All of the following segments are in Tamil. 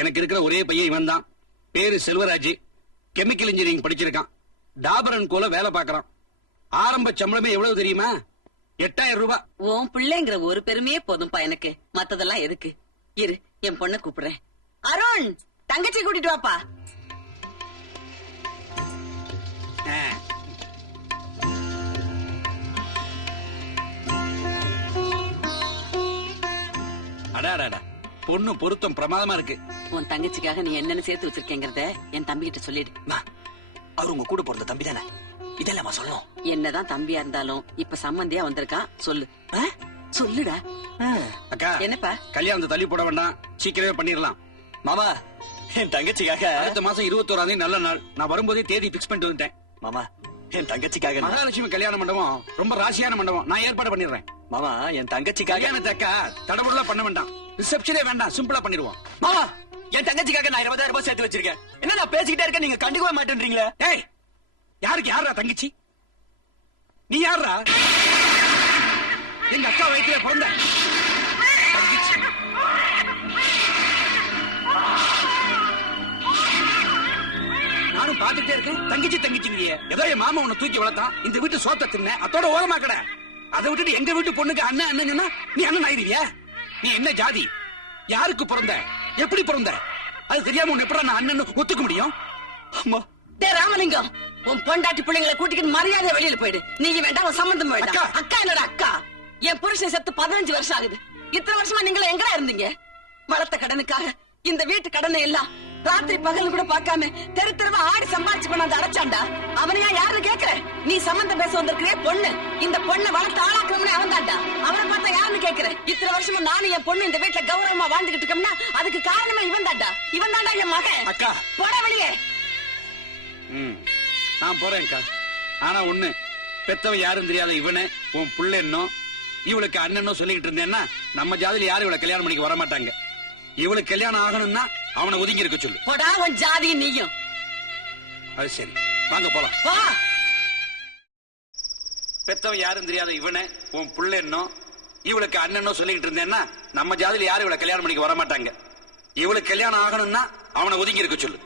எனக்கு இருக்கிற ஒரே பையன் இவன் தான். பேரு செல்வராஜ். கெமிக்கல் இன்ஜினியரிங் படிச்சிருக்கான். டாபர் அண்ட் கோல வேலை பார்க்கறான். ஆரம்ப சம்பளமே எவ்வளவு தெரியுமா? 8000 ரூபாய். உன் பிள்ளைங்கிற ஒரு பெருமையே போதும்பா எனக்கு. மத்ததெல்லாம் எதுக்கு? இரு, என் பொண்ணை கூப்பிடுறேன். அருண், தங்கச்சி கூட்டிட்டு வாப்பா. அடாடாடா, பொண்ணு பொருத்தம் பிரமாதமா இருக்கு. உன் தங்கச்சிக்காக நீ என்னன்னு சேர்த்து வச்சிருக்கேங்கிறத என் தம்பி கிட்ட சொல்லிடு. அவர் உங்க கூட பிறந்த தம்பி தானே, இதெல்லாம் சொல்லணும். என்னதான் தம்பியா இருந்தாலும் இப்ப சம்பந்தியா வந்திருக்கான். சொல்லு, சொல்லுடா. அக்கா, என்னப்பா கல்யாணத்தை தள்ளி போட வேண்டாம், சீக்கிரமே பண்ணிடலாம். மாமா, என் தங்கச்சிக்காக அடுத்த மாசம் 21ஆம் தேதி நல்ல நாள். நான் வரும்போதே தேதி பிக்ஸ் பண்ணிட்டு வந்துட்டேன். மாமா, என் தங்கச்சிக்காக மகாலட்சுமி கல்யாண மண்டபம் ரொம்ப ராசியான மண்டபம். நான் ஏற்பாடு பண்ணிடுறேன். மாமா, என் தங்கச்சிக்காக கல்யாணத்தை அக்கா தடபுடலா பண்ண வேண்டாம். ரிசப்ஷனே வேண்டாம், சிம்பிளா பண்ணிடுவோம். மாமா, என் தங்கச்சிக்காக நான் 20,000 ரூபாய் சேர்த்து வச்சிருக்கேன். என்ன நான் பேசிக்கிட்டே இருக்கேன், நீங்க கண்டுக்கவே மாட்டேன்றீங்களே. ஏய், யாருக்கு யாரா தங்கச்சி? நீ யாரா? எங்க அக்கா வயிற்றுல பிறந்த தங்கச்சி. நானும் பாத்துட்டே இருக்கேன். தங்கச்சி தங்கச்சிங்க ஏதோ என் மாமா உன்னை தூக்கி வளர்த்தான். இந்த வீட்டு சோத்த தின்ன அதோட ஓரமா கடை. அதை விட்டுட்டு எங்க வீட்டு பொண்ணுக்கு அண்ணன் அண்ணன் சொன்னா நீ அண்ணன் ஆயிருவியா? நீ என்ன ஜாதி? யாருக்கு பிறந்த? எப்படி பிறந்த? அது தெரியாம உன்னை எப்படி நான் அண்ணன் ஒத்துக்க முடியும்? அம்மா, ராமலிங்கம், உன் பொண்டாட்டி பிள்ளைங்களை கூட்டிக்கிட்டு மரியாதை வெளியில போயிடு. நீங்க வேண்டாம், உன் சம்பந்தம் வேண்டாம். அக்கா என்னடா அக்கா? என் புருஷன் செத்து 15 வருஷம் ஆகுது. இத்தனை வருஷமா நீங்கள எங்கடா இருந்தீங்க? வளர்த்த கடனுக்காக இந்த வீட்டு கடனை எல்லாம் ராத்திரி பகல் கூட பார்க்காம தெரு தெருவா ஆடி சம்பாதிச்சு கொண்டாந்து அடைச்சாண்டா. அவனையா யாரு கேக்குற? நீ சம்பந்தம் பேச வந்திருக்கிற பொண்ணு. இந்த பொண்ணை வளர்த்து ஆளாக்குறவனே அவன் தாண்டா. அவனை பார்த்தா யாருன்னு கேக்குற? இத்தனை வருஷமா நானும் என் பொண்ணு இந்த வீட்டுல கௌரவமா வாழ்ந்துகிட்டு இருக்கோம்னா அதுக்கு காரணமா இவன் தாண்டா. இவன் தாண்டா என் மகன். அக்கா, போட வெளியே. நான் போறேன்க்கா. ஆனா ஒண்ணு, பெத்தவன் யாரும் தெரியாத இவனை உன் புள்ள என்னோ இவளுக்கு அண்ணனோ சொல்லிக்கிட்டு இருந்தேன்னா நம்ம ஜாதியில யாரும் இவளை கல்யாணம் பண்ணிக்க வர மாட்டாங்க. இவளுக்கு கல்யாணம் ஆகணும்னா அவனை ஒதுங்கி இருக்க சொல்லு. போடா, உன் ஜாதி நீயும். அது சரி, வாங்க போலாம். வா. பெத்தவன் யாரும் தெரியாத இவனை உன் புள்ள என்னோ இவளுக்கு அண்ணனோ சொல்லிக்கிட்டு இருந்தேன்னா நம்ம ஜாதியில யாரும் இவளை கல்யாணம் பண்ணிக்க வர மாட்டாங்க. இவளுக்கு கல்யாணம் ஆகணும்னா அவனை ஒதுங்கி இருக்க சொல்லு.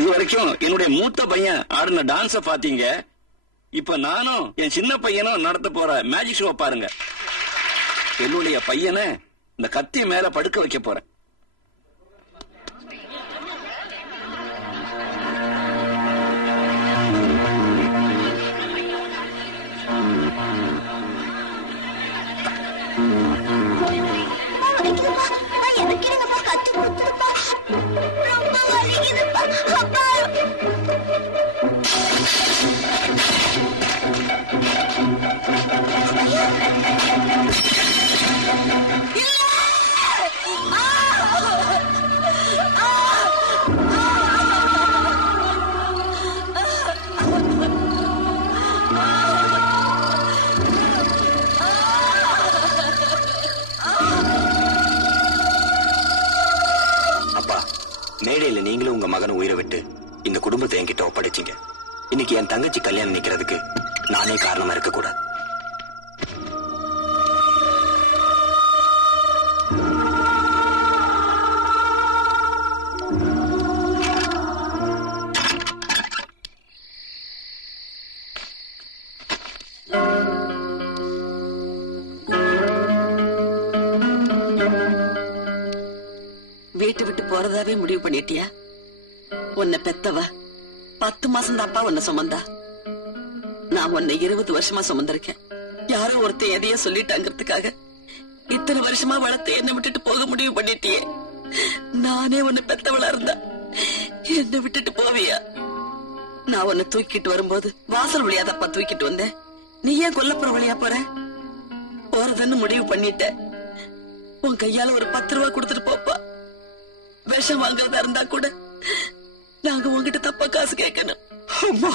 இது வரைக்கும் என்னுடைய மூத்த பையன் ஆடின டான்ஸ பாத்தீங்க. இப்ப நானும் என் சின்ன பையனும் நடத்த போற மேஜிக் ஷோ பாருங்க. என்னுடைய பையனை இந்த கத்தி மேல படுக்க வைக்க போறேன். மேடையில நீங்களும் உங்க மகனை உயிரை விட்டு இந்த குடும்பத்தை என்கிட்ட ஒப்படைச்சிங்க. இன்னைக்கு என் தங்கச்சி கல்யாணம் நிக்கிறதுக்கு நானே காரணமா இருக்க கூடாது. வீட்டு விட்டு போறதாவே முடிவு பண்ணிட்டியா? உன்னை பெத்தவ 10 மாசம் தான்ப்பா உன்னை சுமந்தா. நான் உன்னை 20 வருஷமா சுமந்திருக்கேன். யாரோ ஒருத்தர் எதையோ சொல்லிட்டாங்கிறதுக்காக இத்தனை வருஷமா வளர்த்து என்னை விட்டுட்டு போக முடிவு பண்ணிட்டியே. நானே உன்னை பெத்தவளா இருந்தா என்னை விட்டுட்டு போவியா? நான் உன்னை தூக்கிட்டு வரும்போது வாசல் வழியாதப்பா தூக்கிட்டு வந்தேன். நீ ஏன் கொல்லப்புற வழியா போற? போறதுன்னு முடிவு பண்ணிட்ட. உன் கையால ஒரு 10 ரூபா கொடுத்துட்டு போப்பா. விஷம் வாங்குறதா இருந்தா கூட நாங்க உங்ககிட்ட தப்பா காசு கேட்கணும். அம்மா,